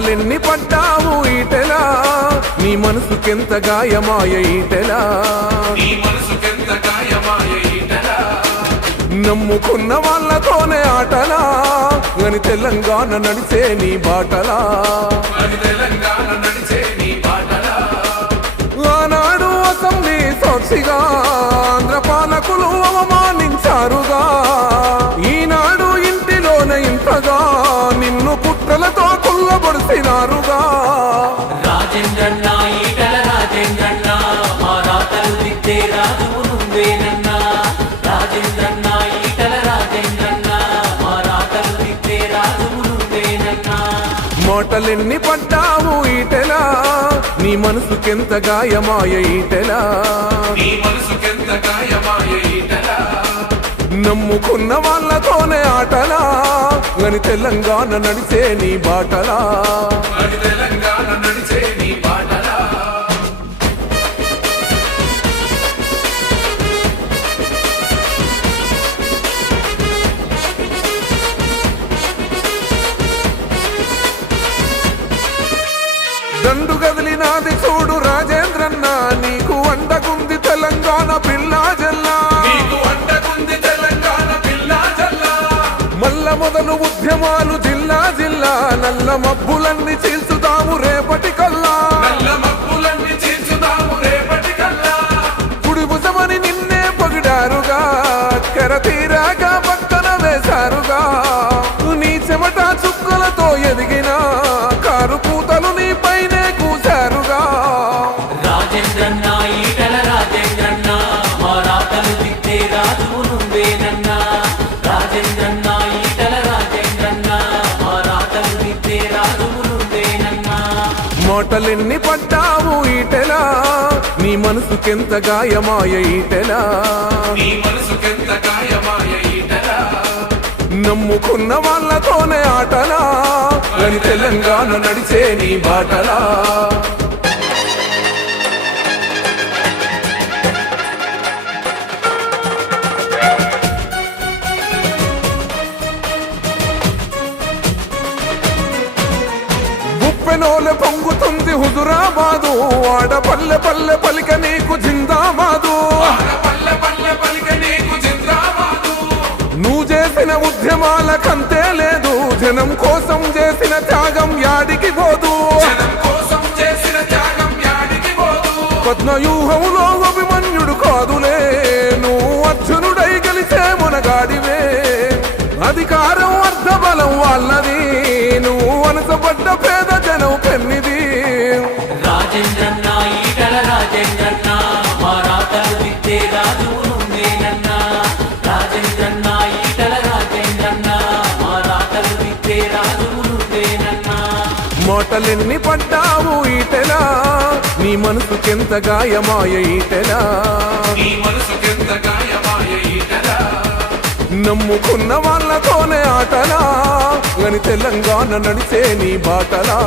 మాటలెన్ని పడ్డావు ఈటెలా నీ మనసుకెంత గాయమాయ ఈటెలా నమ్ముకున్న వాళ్ళతోనే ఆటలా గని తెలంగాణ నడిచే నీ బాటలా ఆనాడు అసెంబ్లీ సాక్షిగా ఆంధ్ర పాలకులు అవమానించారుగా ఈనాడు ఇంటిలోనే ఇంతగా నిన్ను కుట్రలతో కుల్లబొడిసినారుగా రాజేంద్రన్న ఈటల రాజేంద్రన్న మా రాతలు దిద్దే రాజువు నువ్వేనన్నా రాజేంద్రన్న ఈటల రాజేంద్రన్న మా రాతలు దిద్దే రాజువు నువ్వేనన్నా మాటలెన్ని పడ్డావు ఈటెలా నీ మనసుకెంత గాయమాయ ఈటెలా నమ్ముకున్న వాళ్ళతోనే ఆటలా గని తెలంగాణ నడిచే నీ బాటలా దండు గదిలినాది చూడు రాజేంద్రన్న నీకు అండగుంది తెలంగాణ పిల్లా జల్లా మల్ల మొదలు ఉద్యమాలు జిల్లా జిల్లా నల్ల మబ్బులన్నీ చీల్చుదాము రేపటి కల్లా కుడి భుజమని నిన్నే పొగిడారుగా కెరతీరాగా పక్కన వేశారుగా నీ చెమట చుక్కలతో ఎదిగిన కారు పూతలు నీ పైనే కూశారుగా రాజేంద్రన్న ఈటల రాజేంద్రన్న మా రాతలు దిద్దే రాజువు నువ్వేనన్నా రాజేంద్రన్న ఈటల రాజేంద్రన్న మా రాతలు దిద్దే రాజువు నువ్వేనన్నా మాటలెన్ని పడ్డావు ఈటెలా నీ మనసుకెంత గాయమాయ ఈటెలా నమ్ముకున్న వాళ్ళతోనే ఆటలా గని తెలంగాణ నడిచే నీ బాటలా గుప్పెనోలె పొంగుతుంది హుజురాబాదు ఆడపల్లె పల్లె పలిక నీకు జిందాబాదు నువ్వు చేసిన ఉద్యమాల కంతే లేదు జనం కోసం చేసిన త్యాగం యాడికి పోదు పద్మవ్యూహంలో అభిమన్యుడు కాదులే నువ్వు అర్జునుడై గెలిచే మునగాడివే అధికారం అర్ధబలం వాళ్ళది నువ్వు వనసపడ్డ పేద జనం పెన్నిది రాజేంద్రన్న ఈటల రాజేంద్రన్న మా రాతలు దిద్దే రాజువు నువ్వేనన్నా రాజేంద్రన్న ఈటల రాజేంద్రన్న మా రాతలు దిద్దే రాజువు నువ్వేనన్నా మాటలెన్ని పడ్డావు ఈటెలా నీ మనసుకెంత గాయమాయ ఈటెలా నమ్ముకున్న వాళ్ళతోనే ఆటలా గని తెలంగాణ నడిచే నీ బాటలా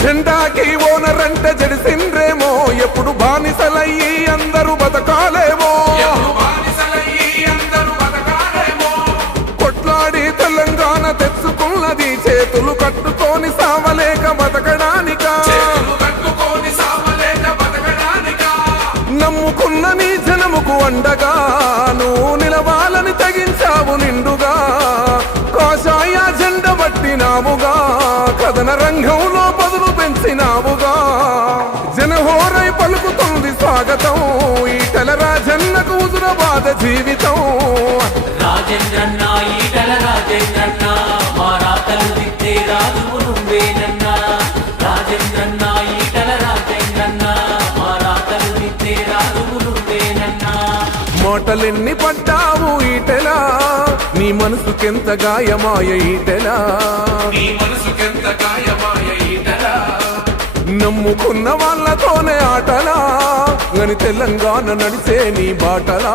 జెండాకి ఓనరంటే జడిసిండ్రేమో ఎప్పుడు బానిసలయ్యి అందరూ బతకాలేమో కొట్లాడి తెలంగాణ తెచ్చుకున్నది చేతులు కట్టుకొని సావలేక బతకడానికా నమ్ముకున్న నీ జనముకు అండగా నువ్వు నిలవాలని తెగించావు నిండుగా కాషాయ జెండ పట్టినావుగా కథన రంగంలో బదులు పెంచినావుగా జనహోరై పలుకుతుంది స్వాగతం ఈటల రాజన్నకు హుజురాబాద్ జీవితం రాజేంద్రన్న ఈటల రాజేంద్రన్న మా రాతలు దిద్దే రాజువు నువ్వేనన్నా రాజేంద్రన్న ఈటల రాజేంద్రన్న మా రాతలు దిద్దే రాజువు నువ్వేనన్నా మాటలెన్ని పడ్డావు ఈటెలా నీ మనసుకెంత గాయమాయ ఈటెలా నమ్ముకున్న వాళ్ళతోనే ఆటలా గని తెలంగాణ నడిచే నీ బాటలా